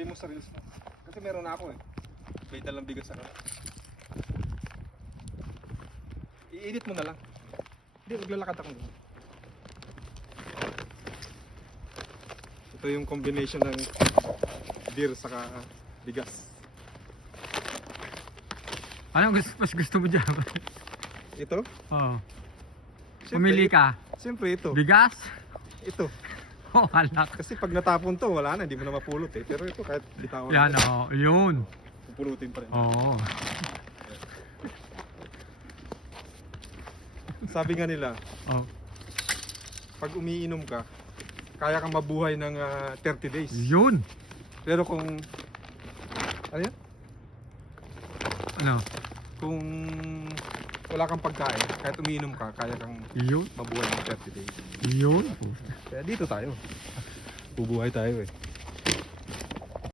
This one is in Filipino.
ilagay mo sa reels mo. Kasi meron na ako eh. May dalang bigas ako. I-edit mo na lang. Hindi, maglalakad ako doon. Ito yung combination ng beer saka bigas. Anong gusto mo dyan? Ito? Oo. Siyempre, Pumili ka. Siyempre ito. Bigas? Ito. Oh, halak. Kasi pag natapon to, wala na, hindi mo na mapulot eh. Pero ito kahit bitawan Yan, mo, yun. pupulutin pa rin. Oo. Sabi nga nila, Oh. pag umiinom ka, kaya kang mabuhay ng 30 days. Yun. Pero kung ano yan? Ano? Kung wala kang pagkain, kahit umiinom ka, kaya kang Yun. mabuhay ng 30 days. Yun. Kaya dito tayo. Bubuhay tayo eh.